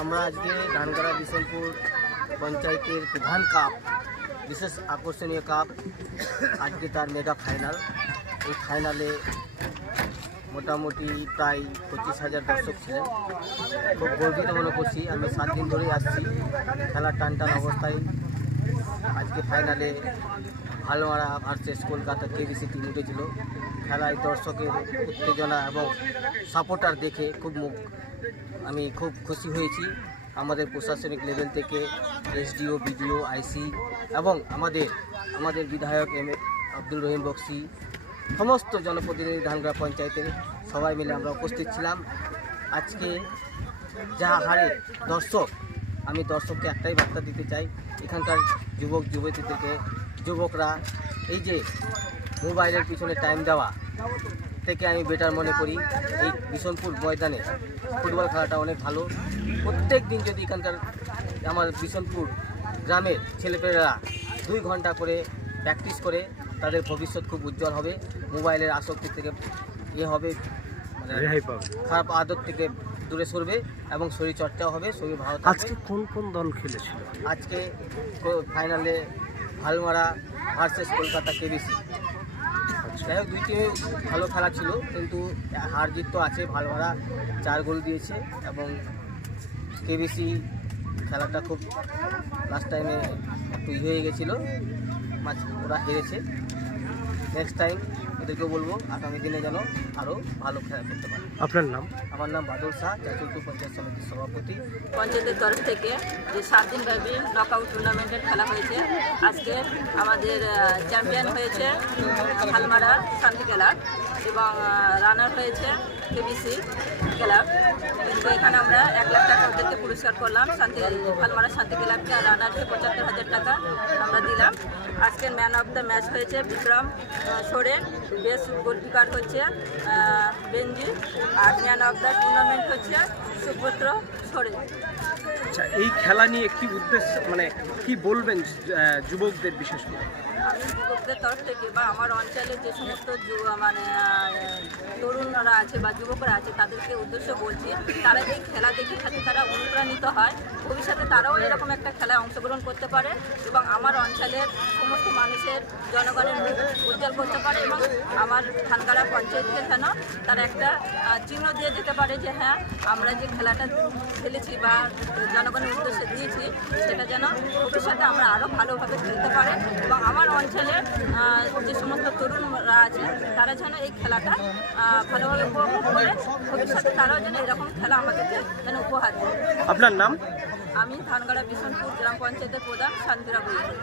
আমরা আজকে ধানগাড়া বিশনপুর পঞ্চায়েতের প্রধান কাপ বিশেষ আকর্ষণীয় কাপ আজকে তার মেগা ফাইনাল এই ফাইনালে মোটামুটি প্রায় পঁচিশ হাজার দর্শক ছিলেন। খুব গর্বিত মনে করছি, আমি সাত দিন ধরেই আসছি খেলার টান টান অবস্থায়। আজকে ফাইনালে ভালোমারা ভার্সেস কলকাতা কেবিসি টিম উঠেছিল। খেলায় দর্শকের উত্তেজনা এবং সাপোর্টার দেখে খুব মুখ আমি খুব খুশি হয়েছি। আমাদের প্রশাসনিক লেভেল থেকে এসডিও, বিডিও, আইসি এবং আমাদের আমাদের বিধায়ক এম আব্দুল রহিম বক্সি, সমস্ত জনপ্রতিনিধি ধানগড়া পঞ্চায়েতের সবাই মিলে আমরা উপস্থিত ছিলাম। আজকে যা হারে দর্শক, আমি দর্শককে একটাই বার্তা দিতে চাই, এখানকার যুবক, যুবতীদেরকে, যুবকরা, এই যে মোবাইলের পিছনে টাইম দেওয়া থেকে আমি বেটার মনে করি। এই বিশনপুর ময়দানে ফুটবল খেলাটা অনেক ভালো। প্রত্যেক দিন যদি এখানকার আমার বিশনপুর গ্রামের ছেলেপেলেরা দুই ঘণ্টা করে প্র্যাকটিস করে তাদের ভবিষ্যৎ খুব উজ্জ্বল হবে। মোবাইলের আসক্তি থেকে ইয়ে হবে মানে খারাপ আদত থেকে দূরে সরবে এবং শরীর চর্চাও হবে শরীর ভালো আজকে কোন কোন দল খেলেছিল? আজকে ফাইনালে ভালমারা ভার্সেস কলকাতা কেবিসি যাই হোক দুই ভালো খেলা ছিল, কিন্তু হার জিত তো আছে ভালো ভালমারা চার গোল দিয়েছে, এবং কেবিসি খেলাটা খুব লাস্ট টাইমে একটু হয়ে গেছিল ওরা হেরেছে। নেক্সট টাইম ওদেরকেও বলব আগামী দিনে যেন আরও ভালো খেলা করতে পারে। আপনার নাম? আমার নাম বাদল শাহ চতুর্থ পঞ্চায়েত সমিতির সভাপতি। পঞ্চায়েতের তরফ থেকে যে সাত দিন ব্যাপী নকআউট টুর্নামেন্টের খেলা হয়েছে আজকে আমাদের চ্যাম্পিয়ন হয়েছে হালমারা শান্তি ক্লাব এবং রানার হয়েছে কেবিসি ক্লাব। কিন্তু এখানে আমরা এক লাখ টাকা ওদেরকে পুরস্কার করলাম, শান্তি হালমারা শান্তি ক্লাবকে, আর রানারকে পঁচাত্তর হাজার টাকা আমরা দিলাম। আজকের ম্যান অফ দ্য ম্যাচ হয়েছে বিক্রম সোরেন বেস্ট গোলকিপার হচ্ছে বেঞ্জি আর ম্যান অফ দ্য টুর্নামেন্ট হচ্ছে সুপুত্র সোরেন আচ্ছা এই খেলা নিয়ে কি উদ্দেশ্য মানে কি বলবেন যুবকদের বিশেষ করে? আমি যুবকদের তরফ থেকে বা আমার অঞ্চলের যে সমস্ত মানে তরুণরা আছে বা যুবকরা আছে, তাদেরকে উদ্দেশ্য বলছি, তারা এই খেলা দেখে যাতে তারা অনুপ্রাণিত হয়, ভবিষ্যতে তারাও এরকম একটা খেলায় অংশগ্রহণ করতে পারে এবং আমার অঞ্চলের সমস্ত মানুষের, জনগণের উজ্জ্বল করতে পারে এবং আমার ধানগাড়া পঞ্চায়েতকে যেন তারা একটা চিহ্ন দিয়ে যেতে পারে যে হ্যাঁ আমরা যে খেলাটা খেলেছি বা জনগণের উদ্দেশ্যে দিয়েছি, সেটা যেন ভবিষ্যতে আমরা আরও ভালোভাবে খেলতে পারে এবং আমার অঞ্চলের যে সমস্ত তরুণরা আছে তারা যেন এই খেলাটা ভালোভাবে উপভোগ করে ভবিষ্যতে তারাও যেন এরকম খেলা আমাদেরকে যেন উপহার দেয়। আপনার নাম? আমি ধানগড়া বিশনপুর গ্রাম পঞ্চায়েতের প্রধান শান্তিরা বলছি